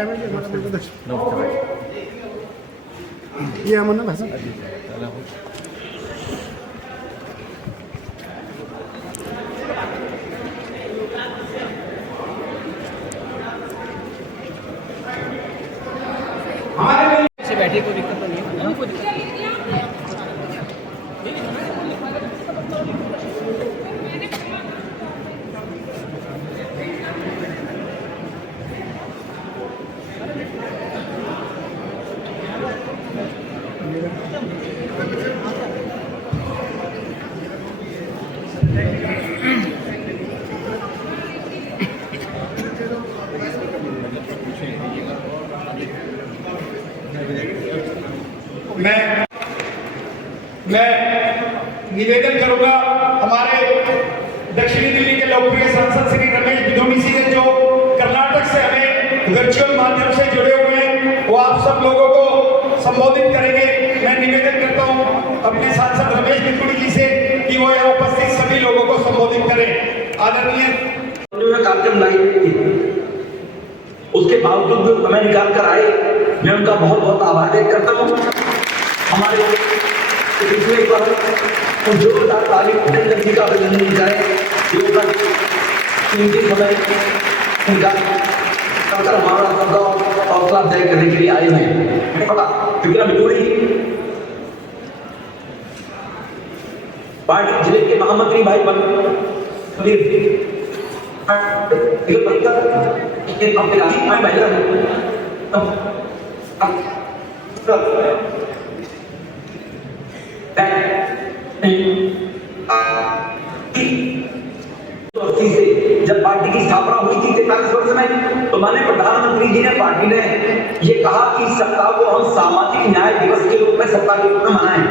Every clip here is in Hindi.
ये अमन ना भाषा से बैठे कोई दिक्कत तो नहीं है, कोई दिक्कत नहीं। मैं निवेदन करूंगा हमारे दक्षिणी दिल्ली के लोकप्रिय सांसद श्री रमेश बिधूनी जी ने जो कर्नाटक से हमें वर्चुअल माध्यम से जुड़े हुए हैं, वो आप सब लोगों को संबोधित करेंगे। मैं निवेदन करता हूं अपने सांसद रमेश बिधूनी जी से कि वो यहाँ उपस्थित सभी लोगों को संबोधित करें। आदरणीय कार्यक्रम लाई थी, उसके बावजूद हमें निकाल कर आए, मैं उनका बहुत बहुत आभार व्यक्त करता हूँ। हमारे पिछले पर जोरदार ताली जी का अभिनंदन करें, कीमती समय उनका हमारा सबका हौसला तय करने के लिए आए हैं। पता क्योंकि बिधूनी पार्टी जिले के महामंत्री भाई जब पार्टी की स्थापना हुई थी 43 वर्ष में, तो माननीय प्रधानमंत्री जी ने पार्टी ने ये कहा कि सप्ताह को हम सामाजिक न्याय दिवस के रूप में सप्ताह के रूप में मनाएं।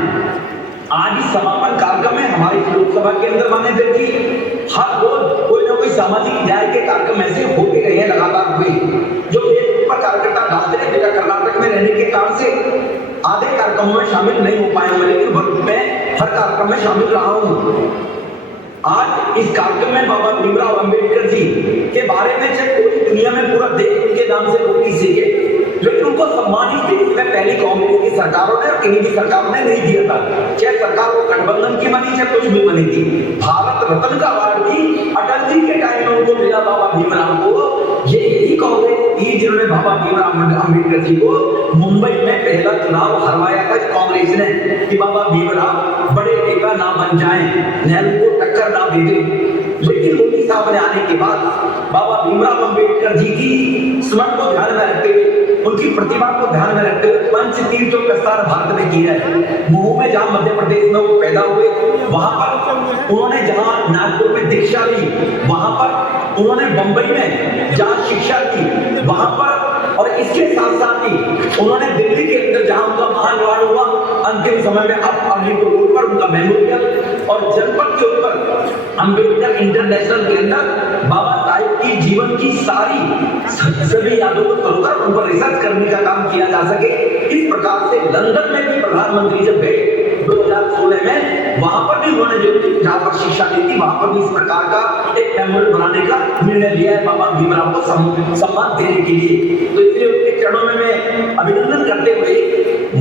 आज इस समापन कार्यक्रम में हमारी लोकसभा के अंदर माने जी हर रोज कोई ना कोई सामाजिक न्याय के कार्यक्रम ऐसे होते रहे हैं, लगातार हुए, जो फेसबुक पर कार्यकर्ता डालते हैं। बेटा कर्नाटक में रहने के कारण से आधे कार्यक्रमों में शामिल नहीं हो पाए, लेकिन मैं हर कार्यक्रम में शामिल रहा हूँ। आज इस कार्यक्रम में बाबा भीमराव अंबेडकर जी के बारे में चाहे पूरी दुनिया में पूरा देश उनके नाम से रोटी सीखे, लेकिन उनको सम्मान इस देश में पहली कांग्रेस की सरकारों ने और किन्हीं की सरकारों ने नहीं दिया था। चाहे सरकार वो गठबंधन की बनी, चाहे कुछ भी बनी थी। भारत रत्न का अवार्ड भी अटल जी के टाइम में उनको मिला बाबा भीमराव को। यही कांग्रेस थी जिन्होंने बाबा भीमराव अम्बेडकर जी को मुंबई में पहला चुनाव हरवाया था कांग्रेस ने, कि बाबा भीमराव बड़े नेता ना बन जाए, नेहरू को टक्कर ना दे दे। लेकिन मोदी साहब ने आने के बाद बाबा भीमराव अंबेडकर जी की स्मरण को ध्यान में रखते हुए, उनकी प्रतिभा को ध्यान में रखते हुए पंचतीर्थ जो प्रस्ताव भारत में किया है, मुंह में जहां मध्य प्रदेश में वो पैदा हुए, वहां पर उन्होंने जहां नागपुर में दीक्षा ली, वहां पर उन्होंने बंबई में जहां शिक्षा ली, वहां पर, और इसके साथ साथ ही उन्होंने दिल्ली के अंदर जहां उनका महानिर्वाण हुआ अंतिम समय में, अब अलीपुर रोड पर उनका मेमोरियल, और जनपद के ऊपर अंबेडकर इंटरनेशनल के अंदर बाबा साहिब की जीवन की सारी सभी यादों को तोड़कर उन पर रिसर्च करने का काम किया जा सके। इस प्रकार से लंदन में भी प्रधानमंत्री जब गए 2016 में, वहां पर भी उन्होंने जो जहां पर शिक्षा दी थी, वहां पर भी इस प्रकार का एक मेमोरियल बनाने का निर्णय लिया है बाबा भीमराव को सम्मान देने के लिए। तो इसलिए उनके चरणों में मैं अभिनंदन करते हुए,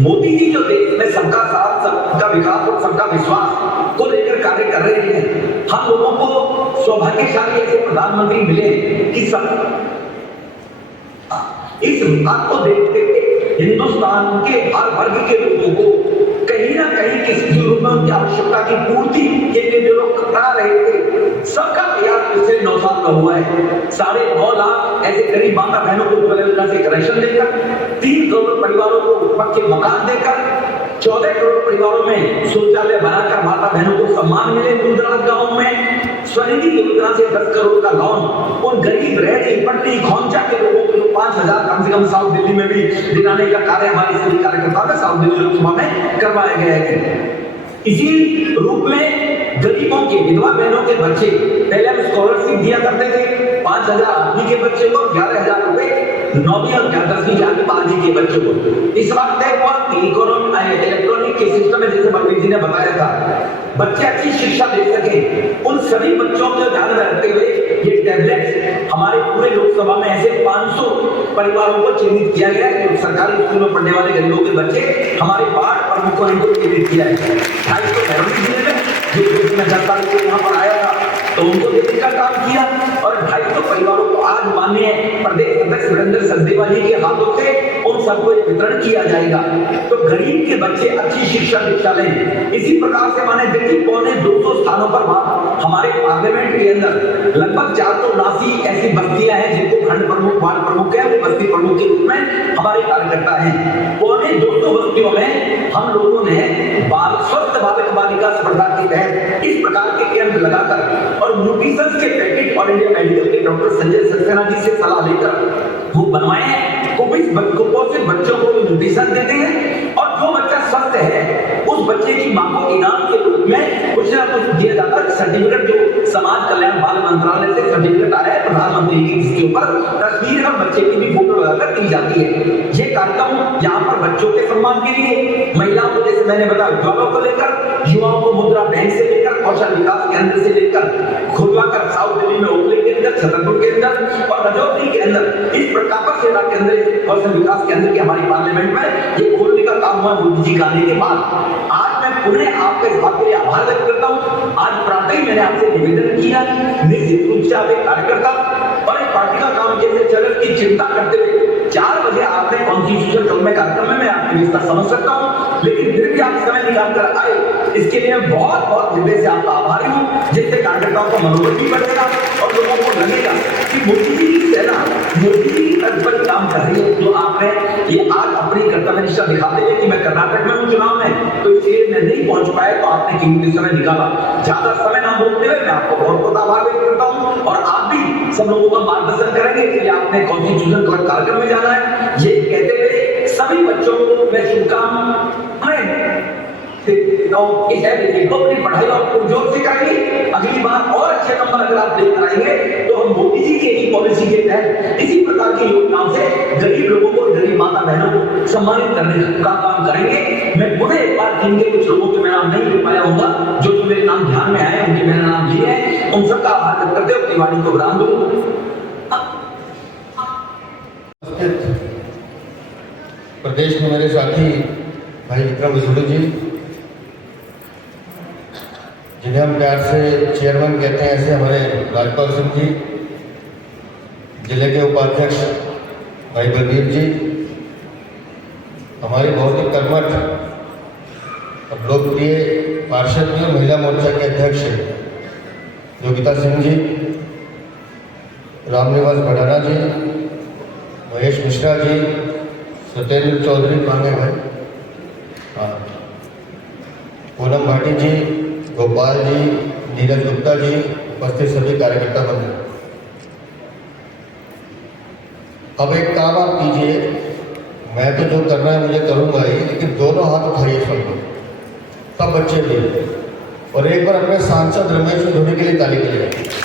मोदी जी जो देश में सबका साथ, सबका विकास और सबका विश्वास को लेकर कार्य कर रहे हैं, हम लोगों को सौभाग्यशाली ऐसे प्रधानमंत्री मिले कि सब इस बात को देखते हुए हिंदुस्तान के हर वर्ग के लोगों को कहीं ना कहीं किसी रूप में उनकी आवश्यकता की पूर्ति के लिए जो लोग करा रहे थे, सबका प्रयास पिछले 9 साल का हुआ है। 9.5 लाख ऐसे करीब माता बहनों को योजना से कनेक्शन देकर, 3 करोड़ परिवारों को पक्के मकान देकर, 14 करोड़ परिवारों में शौचालय बनाकर माता बहनों को सम्मान मिले। दूरदराज गाँव में स्वनिधि योजना से 10 करोड़ का लोन उन गरीब रहते पट्टी खोंचा के लोगों को 5,000 कम से कम साउथ दिल्ली में भी दिलाने का कार्य हमारे सभी कार्यकर्ताओं ने साउथ दिल्ली लोकसभा में करवाया गया है। इसी रूप में गरीबों के विधवा बहनों के बच्चे, पहले हम स्कॉलरशिप दिया करते थे 5,000 आदमी के बच्चे को, 11,000 रुपए 9वीं और 10वीं जाति बाजी के बच्चों को। इस बात तय हुआ कि इलेक्ट्रॉनिक के सिस्टम में, जैसे बलवीर जी ने बताया था, बच्चे अच्छी शिक्षा ले सके, उन सभी बच्चों को ध्यान में रखते हुए ये टैबलेट हमारे पूरे में लोकसभा में ऐसे 500 परिवारों को चिन्हित किया गया है जो सरकारी स्कूल में पढ़ने वाले गरीबों के बच्चे हमारे वार्ड प्रमुखों ने चिन्हित किया है। 250 भैरवी जिले में जो मैं 10 साल से यहाँ पर आया था तो उनको देने का काम किया और 250 परिवारों को आज माननीय प्रदेश अध्यक्ष वीरेंद्र सचदेवा जी के हाथों से उन सबको वितरण किया जाएगा। तो गरीब के बच्चे अच्छी शिक्षा दीक्षा लें। इसी प्रकार से माने देखिए 250 स्थानों पर हमारे पार्लियामेंट के अंदर लगभग 479 ऐसी बस्तियां हैं जिनको खंड प्रमुख वार्ड प्रमुख है वो बस्ती प्रमुख के रूप में हमारे कार्यकर्ता हैं। 250 बस्तियों में हम लोगों ने स्वस्थ बालक बालिका स्पर्धा के तहत इस प्रकार के कैंप लगाकर और न्यूट्रिशन के पैकेट ऑल इंडिया मेडिकल के डॉक्टर संजय सक्सेना जी से सलाह लेकर वो बनवाए हैं। कुपोषित बच्चों को न्यूट्रिशन देते हैं और जो बच्चा स्वस्थ है उस बच्चे की मां को इनाम के रूप में कुछ ना कुछ दिया जाता है। सर्टिफिकेट जो समाज कल्याण बाल मंत्रालय से सर्टिफिकेट आया है प्रधानमंत्री की, जिसके ऊपर तस्वीर और बच्चे की भी फोटो लगाकर दी जाती है। ये कार्यक्रम यहाँ पर बच्चों के सम्मान के लिए, महिलाओं को जैसे मैंने बताया उज्ज्वलों को लेकर, युवाओं को मुद्रा बैंक से लेकर, कौशल विकास केंद्र से लेकर, खुदवाकर साउथ दिल्ली में ओखले के अंदर, छतरपुर के अंदर और रजौरी के अंदर इस प्रताप सेवा केंद्र कौशल विकास केंद्र के हमारी पार्लियामेंट में ये खोलने का काम हुआ मोदी जी का आने के बाद। आज मैं पुनः आपका इस बात के लिए आभार व्यक्त करता हूँ। आज प्रातः ही मैंने आपसे निवेदन किया, निश्चित रूप से आप एक कार्यकर्ता और एक पार्टी का काम कैसे चले की चिंता करते हुए 4 बजे आपने कॉन्स्टिट्यूशन टॉक में कार्यक्रम में मैं आपकी व्यवस्था समझ सकता हूँ, लेकिन फिर भी आप समय निकाल कर आए, इसके लिए मैं बहुत बहुत हृदय से आपका आभारी हूँ। जिससे कार्यकर्ताओं का मनोबल भी बढ़ेगा और लोगों को लगेगा कि मोदी जी की सेना मोदी जी की तर्ज पर काम कर रही है। जो आपने ये आज अपनी कर्तव्य निष्ठा दिखाते हुए कि मैं कर्नाटक में हूँ चुनाव में, तो इसलिए मैं नहीं पहुंच पाया, तो आपने कीमती समय निकाला। ज्यादा समय ना बोलते हुए मैं आपको बहुत बहुत आभार व्यक्त करता हूँ और आप भी सब लोगों का मार्गदर्शन करेंगे कि आपने कॉन्स्टिट्यूशन कार्यक्रम में जाना है। ये कहते हुए सभी बच्चों को मैं शुभकामनाएं अपनी पढ़ाई और जोर से करेंगे। अगली बार और अच्छे नंबर अगर आप लेकर आएंगे तो हम मोदी जी की ही पॉलिसी के तहत इसी प्रकार की योजनाओं से गरीब लोगों को, गरीब माता बहनों को सम्मानित करने का काम करेंगे। मैं पुनः एक बार जिनके कुछ लोगों के मैं नाम नहीं ले पाया होगा, जो मेरे नाम ध्यान में आए, उनके मैंने नाम लिए हैं, उन सबका आभार व्यक्त करते हुए वाणी को विराम दूं। प्रदेश में मेरे साथी भाई विक्रम विसुड़ी जी, जिन्हें हम प्यार से चेयरमैन कहते हैं, ऐसे हमारे राजपाल सिंह जी, जिले के उपाध्यक्ष भाई बलबीर जी, हमारी बहुत ही कर्मठ और लोकप्रिय पार्षद जी और महिला मोर्चा के अध्यक्ष योगिता सिंह जी, रामनिवास भडाना जी, महेश मिश्रा जी, सत्येंद्र चौधरी पांगे भाई, हाँ, पूनम भाटी जी, गोपाल जी, नीरज गुप्ता जी, उपस्थित सभी कार्यकर्ता बंधु। अब एक काम आप कीजिए, मैं तो जो करना है मुझे करूंगा ही, लेकिन दोनों हाथ उठाइए सब लोग, सब बच्चे भी, और एक बार अपने सांसद रमेश धोनी के लिए ताली कीजिए।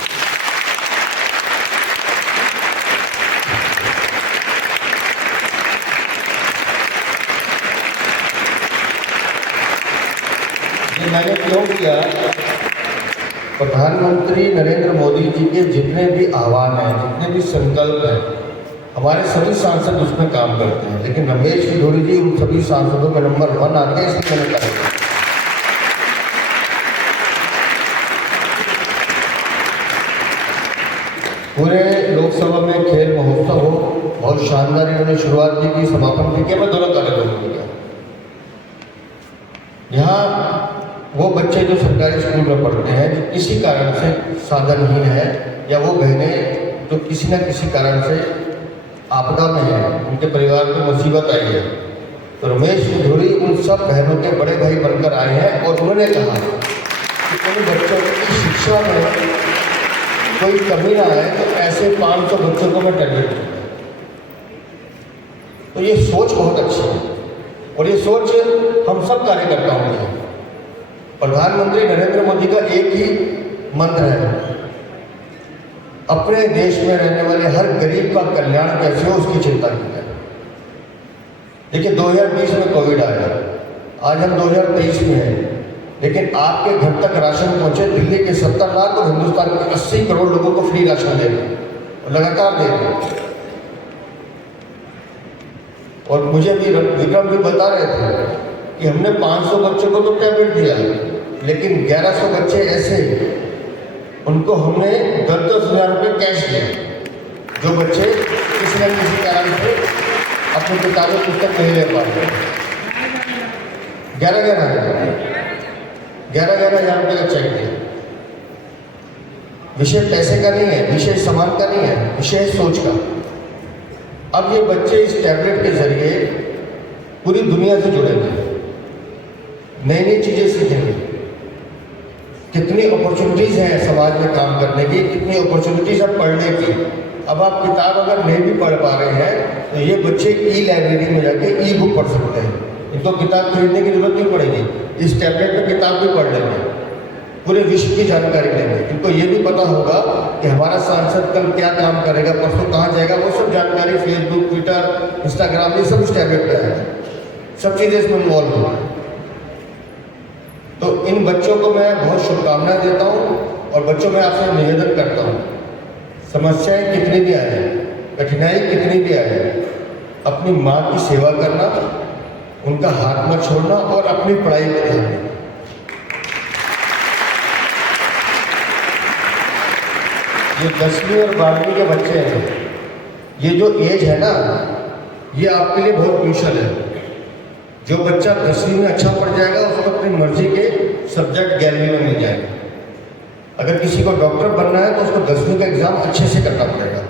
मैंने क्यों किया? प्रधानमंत्री नरेंद्र मोदी जी के जितने भी आह्वान हैं, जितने भी संकल्प हैं, हमारे सभी सांसद उसमें काम करते हैं, लेकिन रमेश धोनी जी उन सभी सांसदों में नंबर 1 आते हैं, इसलिए मैंने कहा। पूरे लोकसभा में खेल महोत्सव हो, बहुत शानदार इन्होंने शुरुआत की थी, समापन भी किया, मैं दोनों कार्यक्रमों को किया। यहाँ वो बच्चे जो सरकारी स्कूल में पढ़ते हैं, जो किसी कारण से साधनहीन है, या वो बहनें जो किसी न किसी कारण से आपदा में है, उनके परिवार में मुसीबत आई है, तो रमेश धोनी उन सब बहनों के बड़े भाई बनकर आए हैं और उन्होंने कहा कि उन बच्चों की शिक्षा में कोई कमी ना आए, तो ऐसे 500 बच्चों को मैं टारगेट दूँ। तो ये सोच बहुत अच्छी है और ये सोच हम सब कार्यकर्ताओं की है। प्रधानमंत्री नरेंद्र मोदी का एक ही मंत्र है, अपने देश में रहने वाले हर गरीब का कल्याण कैसे हो उसकी चिंता की है। देखिए 2020 में कोविड आया, आज हम 2023 में हैं, लेकिन आपके घर तक राशन पहुंचे। दिल्ली के 70 लाख और हिंदुस्तान के 80 करोड़ लोगों को फ्री राशन दे रहे हैं। और लगातार दे रहे हैं। और मुझे भी विक्रम भी बता रहे थे कि हमने 500 बच्चों को तो टैबलेट दिया, लेकिन 1100 बच्चे ऐसे उनको हमने 10-10 हज़ार रुपये कैश दिया, जो बच्चे किसी न किसी कारण से अपनी किताबें पुस्तक नहीं ले पाते। 11-11 हज़ार रुपये का चेक दिया। विषय पैसे का नहीं है, विषय सामान का नहीं है, विषय सोच का। अब ये बच्चे इस टैबलेट के जरिए पूरी दुनिया से जुड़ेंगे, नई नई चीज़ें सीखेंगे। कितनी अपॉर्चुनिटीज़ हैं समाज में काम करने की, कितनी अपॉर्चुनिटीज़ हैं पढ़ने की। अब आप किताब अगर नहीं भी पढ़ पा रहे हैं तो ये बच्चे ई लाइब्रेरी में जाके ई बुक पढ़ सकते हैं। इनको किताब खरीदने की जरूरत नहीं पड़ेगी, इस टैबलेट में किताब भी पढ़ लेंगे, पूरे विश्व की जानकारी लेंगे। इनको ये भी पता होगा कि हमारा सांसद कल क्या काम करेगा, परसों कहाँ जाएगा, वो सब जानकारी फेसबुक, ट्विटर, इंस्टाग्राम, ये सब इस टैबलेट पे आएगा। सब चीज़ें इसमें इन्वॉल्व होंगी। तो इन बच्चों को मैं बहुत शुभकामनाएं देता हूँ और बच्चों में आपसे निवेदन करता हूँ, समस्याएं कितनी भी आए, कठिनाई कितनी भी आए, अपनी माँ की सेवा करना, उनका हाथ मत छोड़ना और अपनी पढ़ाई पर ध्यान देना। ये 10वीं और 12वीं के बच्चे हैं, ये जो एज है ना, ये आपके लिए बहुत क्रूशल है। जो बच्चा 10वीं में अच्छा पढ़ जाएगा उसको अपनी मर्जी के सब्जेक्ट 11वीं में मिल जाएगा। अगर किसी को डॉक्टर बनना है तो उसको 10वीं का एग्ज़ाम अच्छे से करना पड़ेगा,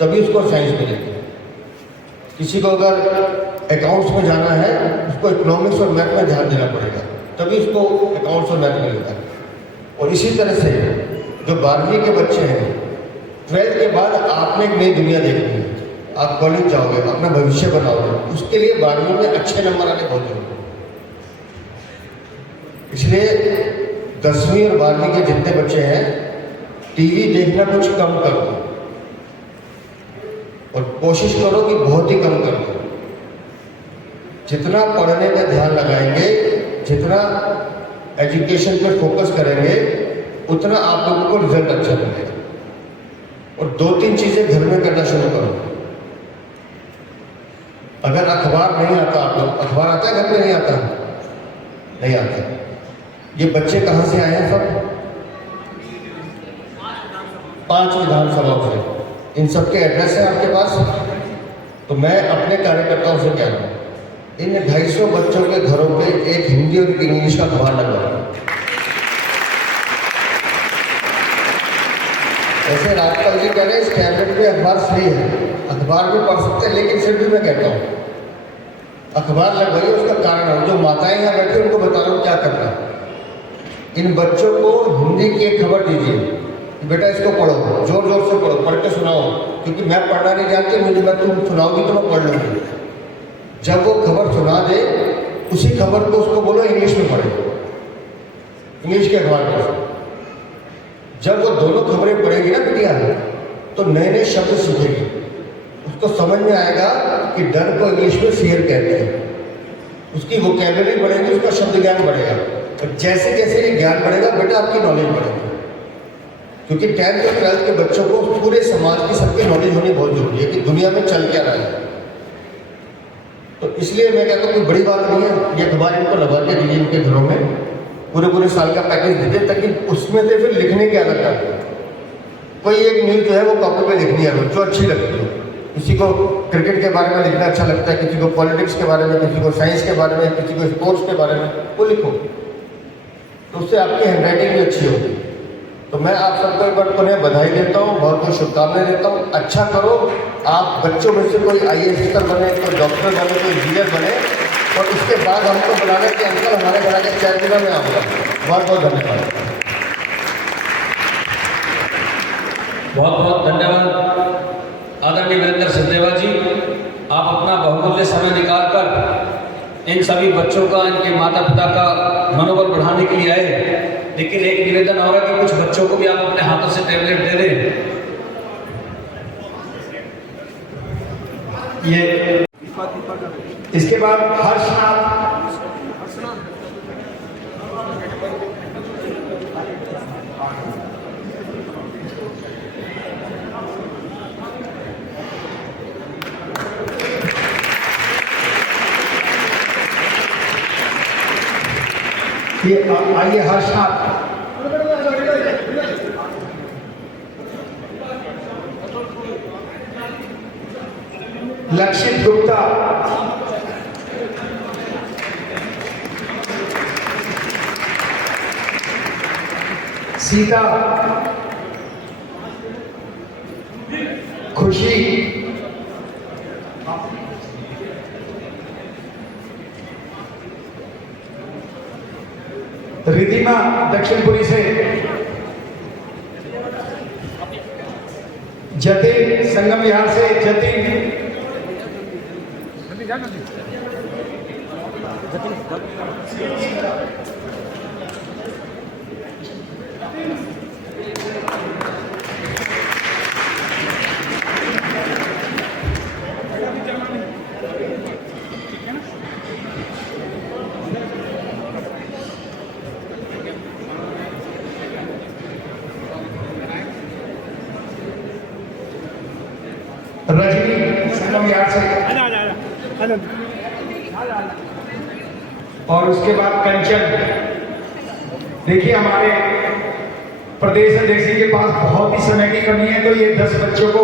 तभी उसको साइंस मिलेगी। किसी को अगर अकाउंट्स में जाना है उसको इकोनॉमिक्स और मैथ में ध्यान देना पड़ेगा, तभी उसको अकाउंट्स और मैथ मिलेगा। और इसी तरह से जो 12वीं के बच्चे हैं, 12th के बाद आपने एक नई दुनिया देखनी है, आप कॉलेज जाओगे, अपना भविष्य बनाओगे, उसके लिए 12वीं में अच्छे नंबर आने बहुत जरूरी है। इसलिए 10वीं और 12वीं के जितने बच्चे हैं, टीवी देखना कुछ कम कर दो और कोशिश करो कि बहुत ही कम कर दो। जितना पढ़ने में ध्यान लगाएंगे, जितना एजुकेशन पर फोकस करेंगे, उतना आप लोगों को रिजल्ट अच्छा मिलेगा। और 2-3 चीज़ें घर में करना शुरू करो। अगर अखबार नहीं आता, आप लोग अखबार आता है घर में? नहीं आता, नहीं आता। ये बच्चे कहाँ से आए हैं? सब 5 विधानसभा से। इन सबके एड्रेस है आपके पास? तो मैं अपने कार्यकर्ताओं से कह रहा हूँ, इन 250 बच्चों के घरों पे एक हिंदी और एक इंग्लिश का अखबार लगवाना। ऐसे राजपाल जी कह रहे हैं इस टैबलेट पे अखबार फ्री है, अखबार भी पढ़ सकते हैं, लेकिन फिर भी मैं कहता हूँ अखबार लगवाइए। उसका कारण है, जो माताएं यहाँ बैठी उनको बता रहा हूँ क्या करना है। इन बच्चों को हिंदी की एक खबर दीजिए कि बेटा इसको पढ़ो, जोर जोर से पढ़ो, पढ़ के सुनाओ, क्योंकि मैं पढ़ना नहीं जानती, मुझे मैं तुम सुनाओगी तो मैं पढ़ लूँगी। जब वो खबर सुना दे, उसी खबर को उसको बोलो इंग्लिश में पढ़े, इंग्लिश के अखबार में। जब वो दोनों खबरें पढ़ेगी ना बिटिया, तो नए नए शब्द सीखेगी, उसको समझ में आएगा कि डर को इंग्लिश में फियर कहते हैं। उसकी वोकैबुलरी बढ़ेगी, उसका शब्द ज्ञान बढ़ेगा। और जैसे जैसे ये ज्ञान बढ़ेगा बेटा, आपकी नॉलेज बढ़ेगी। क्योंकि 10th और 12th के बच्चों को पूरे समाज की सबकी नॉलेज होनी बहुत जरूरी है कि दुनिया में चल क्या रहा है। तो इसलिए मैं कहता हूँ कोई बड़ी बात नहीं है, ये अखबार इनको लगा के दीजिए इनके घरों में, पूरे साल का पैकेज दीजिए, ताकि उसमें से फिर लिखने की आदत डालिए। कोई एक न्यूज़ जो है वो कॉपी पे लिखनी है जो अच्छी लगती है। किसी को क्रिकेट के बारे में लिखना अच्छा लगता है, किसी को पॉलिटिक्स के बारे में, किसी को साइंस के बारे में, किसी को स्पोर्ट्स के बारे में, वो लिखो, तो उससे आपकी हैंडराइटिंग भी अच्छी होगी। तो मैं आप सबको एक बार पुनः बधाई देता हूँ, बहुत बहुत शुभकामनाएं देता हूँ। अच्छा करो, आप बच्चों में से कोई IAS अफसर बने, कोई डॉक्टर बने, कोई इंजीनियर बने, और उसके बाद हमको बुलाना कि अंकल हमारे घर आके 4 दिनों में आऊँगा। बहुत बहुत धन्यवाद। बहुत बहुत धन्यवाद आदरणीय वीरेंद्र सचदेवा जी। आप अपना बहुमूल्य समय निकालकर इन सभी बच्चों का, इनके माता पिता का मनोबल बढ़ाने के लिए आए। लेकिन एक निवेदन हो रहा है कि कुछ बच्चों को भी आप अपने हाथों से टैबलेट दे दें। ये इसके बाद हर्षनाथ, ये आइए हर्षनाथ। लक्षित गुप्ता, सीता, खुशी, रिधिमा दक्षिणपुरी से, जतिन संगम विहार से, जतिन, रजनी संगम विहार से, और उसके बाद कंचन। देखिए हमारे प्रदेश अध्यक्ष जी के पास बहुत ही समय की कमी है, तो ये 10 बच्चों को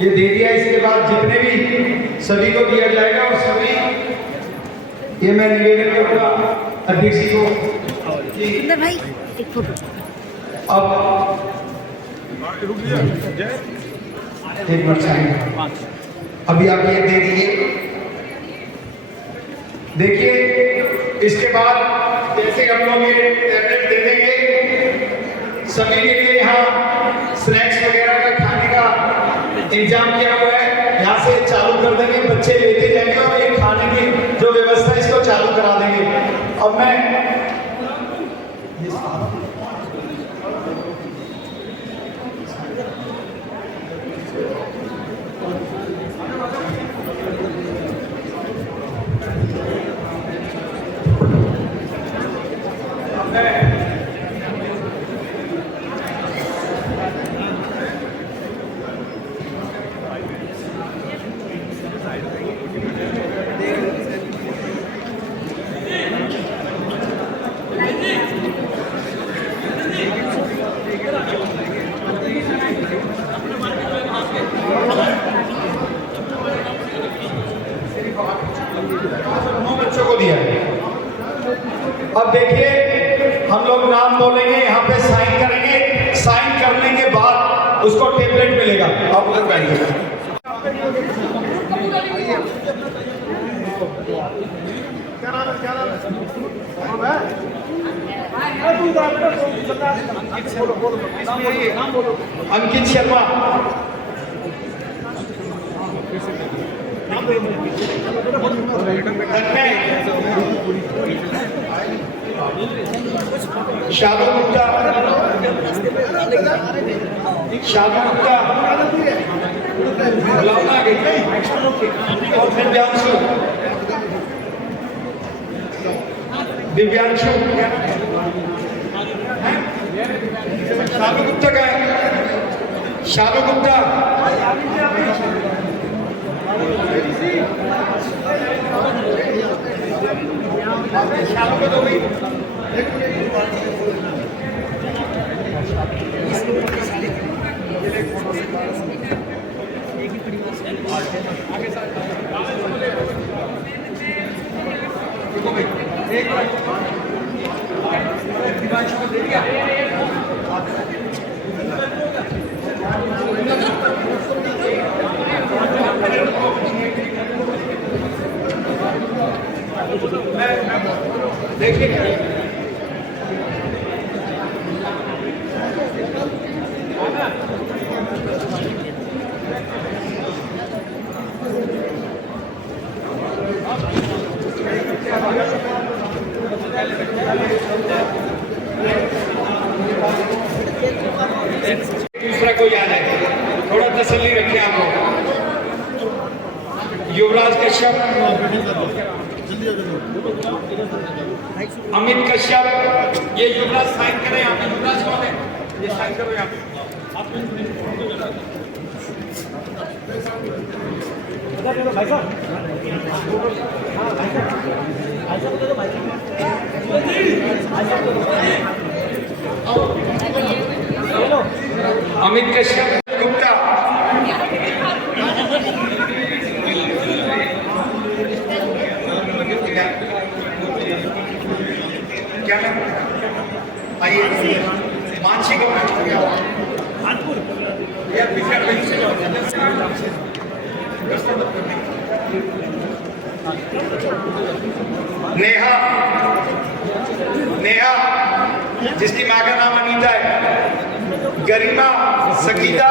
ये दे दिया। इसके बाद जितने भी सभी को दिया जाएगा और सभी ये मैं निवेदन करूंगा अध्यक्ष जी को कि भाई एक फोटो। अब एक मिनट साइन अभी आप ये दे दिए। देखिए इसके बाद जैसे हम लोग ये टैबलेट दे देंगे, सभी के लिए यहाँ स्नैक्स वगैरह का खाने का इंतजाम किया हुआ है। यहाँ से चालू कर देंगे, बच्चे लेते जाएंगे और ये खाने की जो व्यवस्था है इसको चालू करा देंगे। अब मैं बच्चों को दिया। अब देखिए हम लोग नाम बोलेंगे, यहाँ पे साइन करेंगे, साइन करने के बाद उसको टेबलेट मिलेगा। आप उधर बैठिए। अंकित शर्मा, शालू गुप्ता, शालू गुप्ता, और दिव्यांशु, दिव्यांशु, शालू गुप्ता का है, शालू गुप्ता, शालू को दो भाई। देखिए दूसरा कोई आ जाए, थोड़ा तसल्ली रखिए आप लोग। युवराज कश्यप, अमित कश्यप, ये युवराज साइन करें। यहाँ पे युवराज कौन है? ये साइन करो यहाँ पे। भाई साहब अमित कश्यप गुप्ता, क्या नाम? आइए मानसी को नेहा, नेहा जिसकी माँ का नाम अनीता है। गरिमा, संगीता,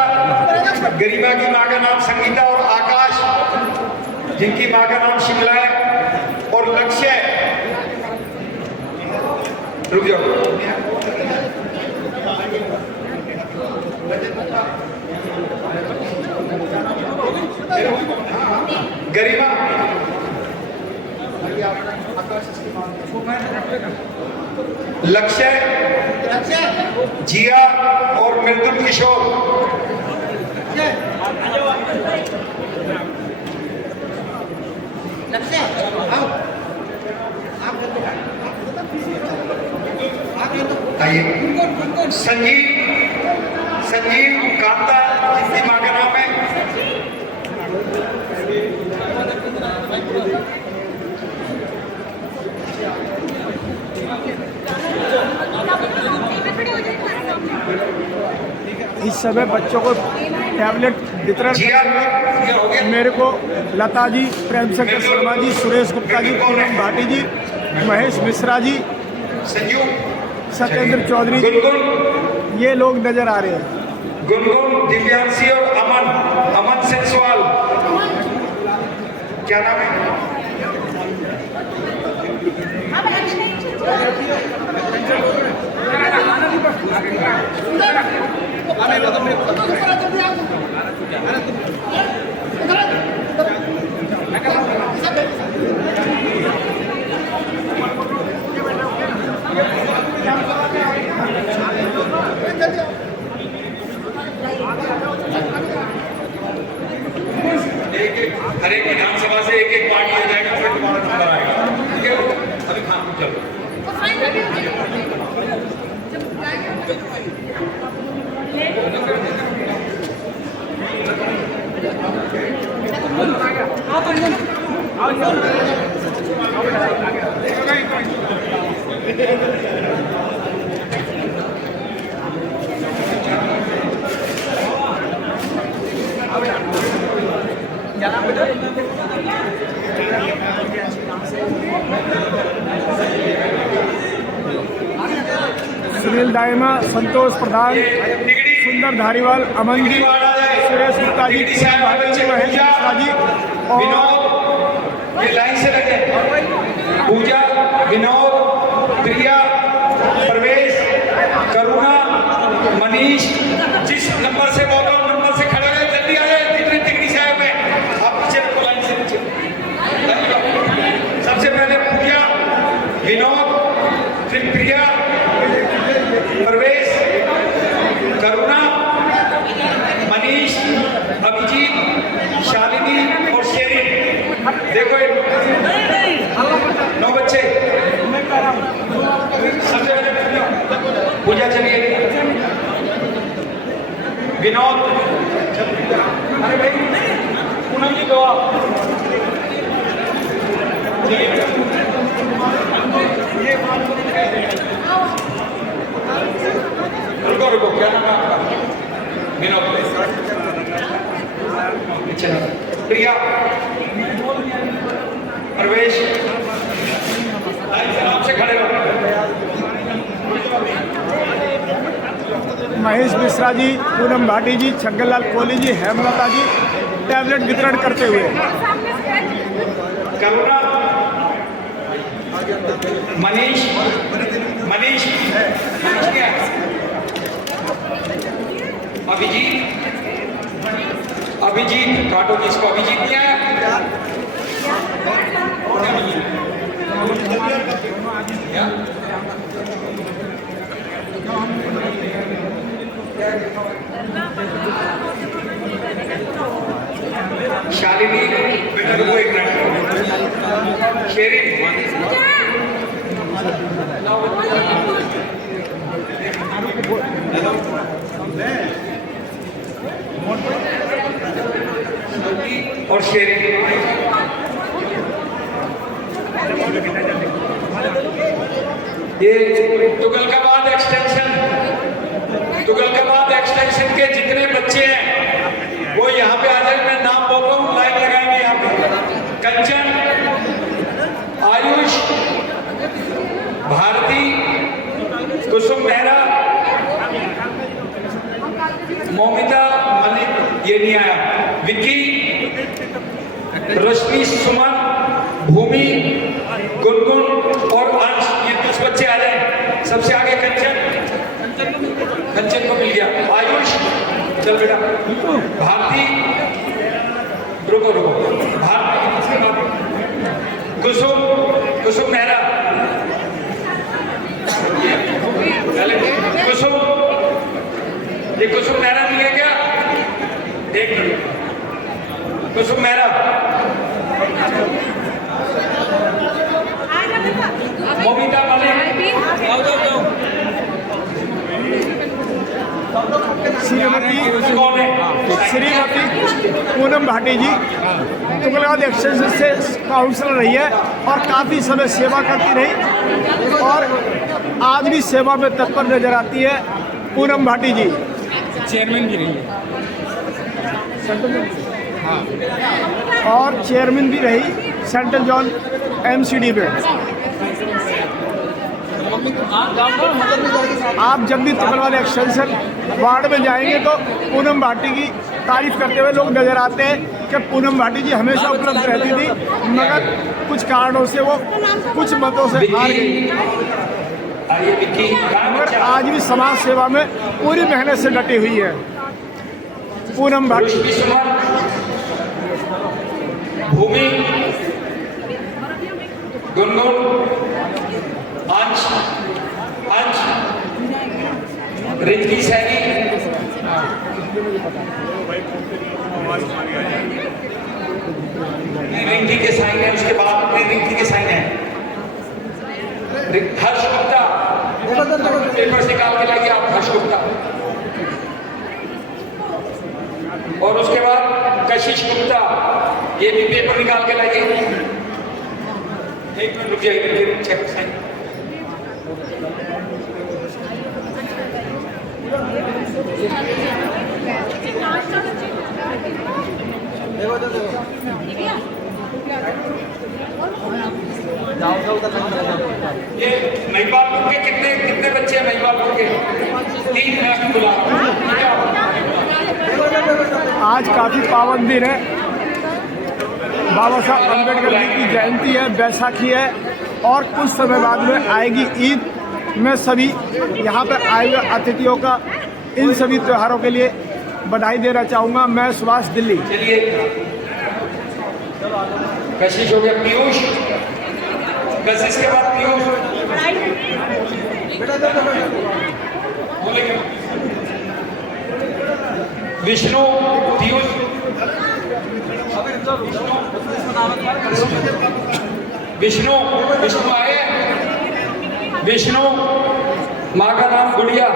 गरिमा की माँ का नाम संगीता और आकाश जिनकी माँ का नाम शिमला है। और लक्ष्य, रुक जाओ, गरिमा, लक्ष्य, जिया और मृदुल किशोर। आइए संजीव, संजीव कांता जिसकी माँ का नाम है। इस समय बच्चों को टैबलेट वितरण जिया हो गया। मेरे को लता जी, प्रेम शंकर शर्मा जी, सुरेश गुप्ता जी, पूनम भाटी जी, महेश मिश्रा जी, संजू, सत्येंद्र चौधरी जी, गुनगुन, ये लोग नजर आ रहे हैं। गुनगुन, दिव्यांशी और अमन, अमन सेंसवाल। क्या नाम है? हर एक विधानसभा से एक एक पार्टी आ जाएगा, फिर तुम्हारा नंबर आएगा। ठीक है, अभी खान चलो। सुनील दाइमा, संतोष प्रधान, सुंदर धारीवाल, अमन जी, सुरेश गुप्ता जी, पूनम भाटी जी, महेश मिश्रा जी और विनोद, ये लाइन से लगे। पूजा, विनोद, प्रिया, प्रवेश, करुणा, मनीष। जिस नंबर से बोल रहा हूँ नंबर से खड़े हो, जल्दी आ जाए। जितने तिगड़ी से आए हुए आप नीचे रखो, लाइन से नीचे। सबसे पहले पूजा, विनोद, फिर प्रिया, प्रवेश, करुणा, मनीष, अभिजीत, शालिनी और शेरिन। देखो 9 बच्चे। सबसे पहले पूजा चलिए। विनोद, अरे भाई पूनम जी दो आप। रुको रुको, क्या नाम है आपका? विनोद, प्रिया, प्रवेश, आराम से खड़े रहो। महेश मिश्रा जी, पूनम भाटी जी, छगनलाल कोहली जी, हेमलता जी टैबलेट वितरण करते हुए। करुणा, मनीष, मनीष, मनीष क्या है? अभिजीत, अभिजीत काटो जिसको। अभिजीत क्या है? क्या? शालिनी, बेटा रुको एक मिनट। शेरिन, और शेरिंग। ये तुगलकाबाद एक्सटेंशन के जितने बच्चे हैं वो यहाँ पे आ जाए। मैं नाम बोल रहा हूँ, लाइन लगाएंगे यहाँ पे। कंचन, आयुष, भारती, कुसुम मेहरा, मोमिता मलिक ये नहीं आया, विक्की, रश्मि, सुमन, भूमि, गुनगुन और अंश, ये 10 बच्चे आ जाए। सबसे आगे कंचन को मिल गया। आयुष चल बेटा, भारती रुको भारती, कुसुम मेहरा, कुसुम, ये कुसुम मेहरा मिल गया क्या? एक मिनट, कुसुम मेहरा, मोमिता मलिक, श्रीमती पूनम भाटी जी तुगलकाबाद एक्सटेंशन से काउंसलर रही है और काफ़ी समय सेवा करती रही और आज भी सेवा में तत्पर नजर आती है। पूनम भाटी जी चेयरमैन भी रही है। और चेयरमैन भी रही सेंट्रल जोन MCD में। आप जब भी तुगलकाबाद एक्सटेंशन वार्ड में जाएंगे तो पूनम भाटी की तारीफ करते हुए लोग नजर आते हैं कि पूनम भाटी जी हमेशा उपलब्ध रहती थी, मगर कुछ कारणों से वो कुछ मतों से हार गई, मगर आज भी समाज सेवा में पूरी मेहनत से डटी हुई है पूनम भाटी। भूमि, गुनगुन, अंश, रिंकी सैनी, रिंकी के साइन है, उसके बाद रिंकी के साइन है। हर्ष गुप्ता, पेपर से निकाल के लाइए आप, हर्ष गुप्ता। और उसके बाद कशिश गुप्ता, ये भी पेपर निकाल के लाइए। एक मिनट रुक जाइए, चेक साइन। ये महिपालपुर के कितने बच्चे हैं? महिपालपुर के 3 हैं। बुला आज काफ़ी पावन दिन है, बाबा साहब अम्बेडकर जी की जयंती है, बैसाखी है और कुछ समय बाद में आएगी ईद। मैं सभी यहाँ पर आए हुए अतिथियों का इन सभी त्योहारों के लिए बधाई देना चाहूँगा। मैं सुभाष दिल्ली। चलिए, कशिश हो गया, पीयूष, कशिश के बाद पीयूष, विष्णु, पीयूष, विष्णु आए, विष्णु, माँ का नाम गुड़िया,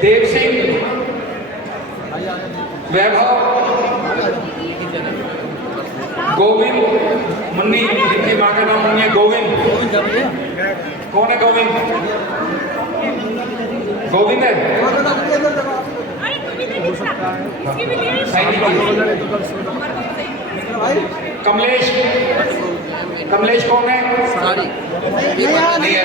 देव सिंह, वैभव, गोविंद, मुन्नी, जिनकी माँ का नाम मुन्नी है, गोविंद। कौन है गोविंद? गोविंद है, कमलेश, कमलेश कौन है? नहीं है, ये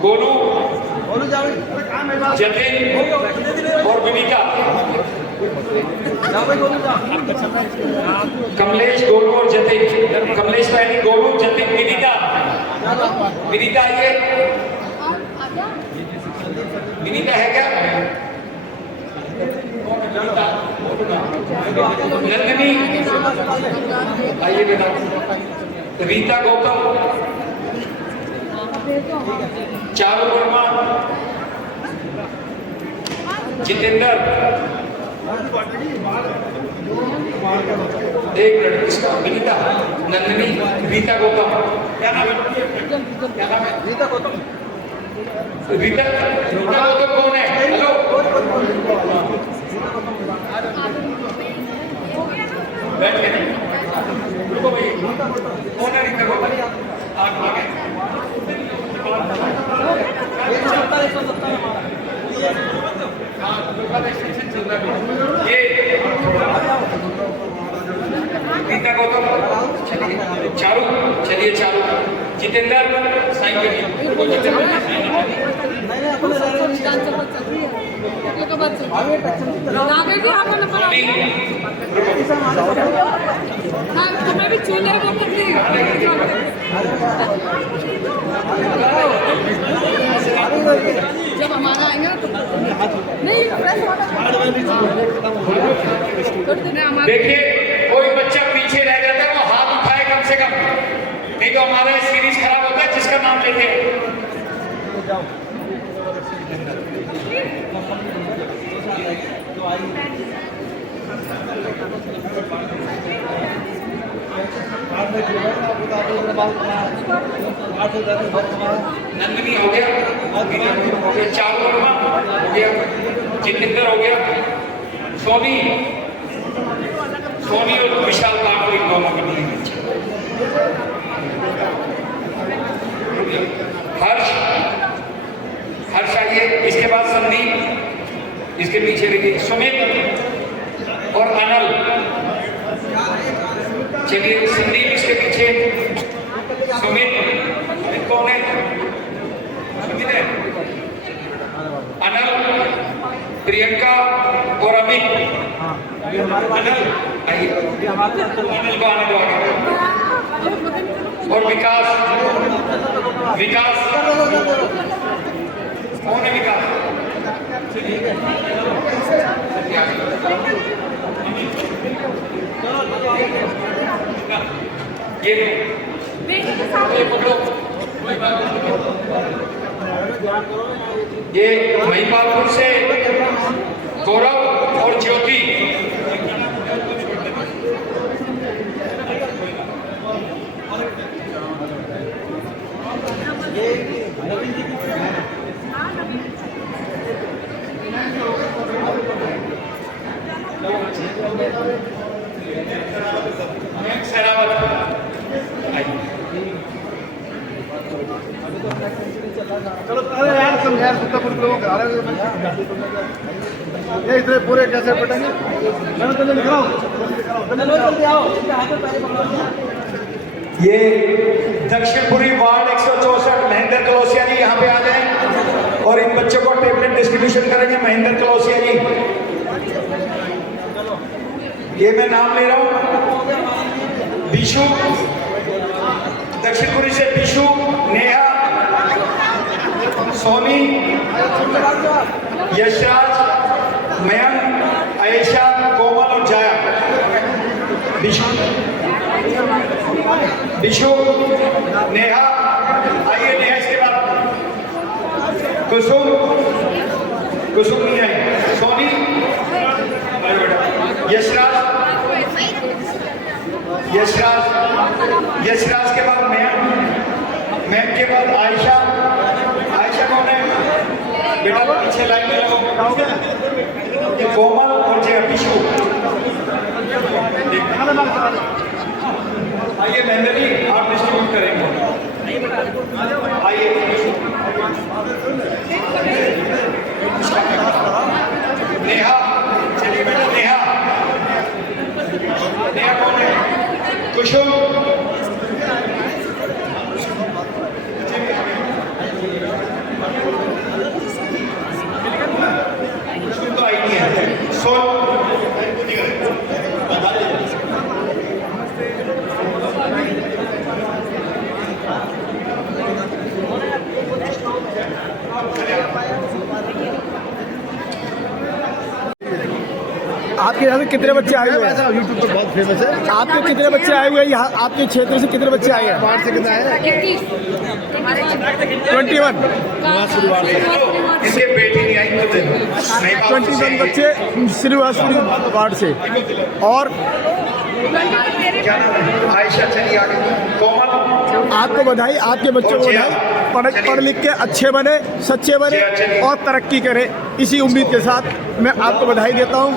गोलू, जतिन और विनीता। कमलेश, गोलू और जतिन। कमलेश पहले, गोलू, जतिन, विनीता। विनीता ये विनीता है क्या? नंदिनी, आइए बेटा। रीता गौतम, चारू वर्मा, जितेंद्र, एक मिनट, इसका विनीता, नंदिनी, रीता गौतम, क्या नाम है? क्या नाम है? रीता गौतम। रीता गौतम कौन है? हेलो, बैठ गए, रुको भाई, कौन है रीता गौतम? आगे ये रीता गौतम, चलिए चारू, चलिए चारू, जितेंद्र साइन करिए, जितेंद्र हमें भी चूल्हे को जब हमारा आएंगे तो नहीं देखिए, कोई बच्चा पीछे रह जाता है वो हाथ उठाए कम से कम, नहीं तो हमारा सीरीज खराब होता है जिसका नाम लेते हैं। नंदिनी हो गया, हो गया, चारू वर्मा हो गया, जितेंद्र हो गया, सोनी और विशाल को इन दोनों को नहीं। हर्ष आइए, इसके बाद संदीप, इसके पीछे देखिए सुमित और अनल, चलिए संदीप इसके पीछे, सुमित कौन है? सुमित है, अनल, प्रियंका और अमित। अनल आइए, अनल को आने दो आगे, और विकास कौन है? विकास ये महिपालपुर से गौरव और ज्योति, सरावत चलो अरे यार तुम यार सुत्तापुर लोग आ रहे हो ये इतने पूरे कैसे पटेंगे? चलो चलो दिखाओ, जल्दी आओ। ये दक्षिणपुरी वार्ड 164 महेंद्र कलौसिया जी यहाँ पे आ जाएं और इन बच्चों को टेबलेट डिस्ट्रीब्यूशन करेंगे। महेंद्र कलौसिया जी, ये मैं नाम ले रहा हूँ। बिशु, दक्षिणपुरी से बिशु, नेहा, सोनी, यशराज, मयंक, आयशा, कोमल और जाया। बिशु, नेहा, आइए नेहा, इसके बाद कुसुम नहीं आई, सोनी, यशराज के बाद मैम के बाद आयशा कौन है बेटा? पीछे लाइन में लगो। कोमल और जय बिशु। आइए महेंद्र जी, आप डिस्ट्रीब्यूट करेंगे। आइए नेहा, चलिए बेटा नेहा कौन है? कुसुम, तो आई नहीं है। आपके यहाँ से कितने बच्चे आए हुए हैं? यूट्यूब पर बहुत फेमस है। आपके कितने बच्चे आए हुए हैं यहाँ? आपके क्षेत्र से कितने बच्चे आए हैं? बाहर से कितना है? 21 इसके बेटी नहीं आई तो देखो 21 बच्चे श्रीवासपुरी वार्ड से। और क्या नाम है? आयशा, चलिए आगे। कोमल, आपको बधाई, आपके बच्चों को बधाई। पढ़ लिख के अच्छे बने, सच्चे बने और तरक्की करें, इसी उम्मीद के साथ मैं आपको बधाई देता हूँ।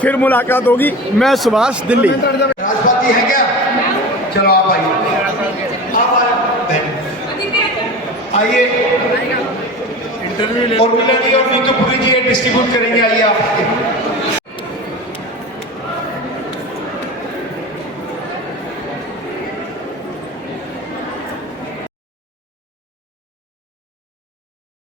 फिर मुलाकात होगी। मैं सुभाष, दिल्ली। राष्ट्रपति है क्या? चलो आप आइए, आइए। और मीना जी और नीतू पुरी जी डिस्ट्रीब्यूट करेंगे, आइए आप।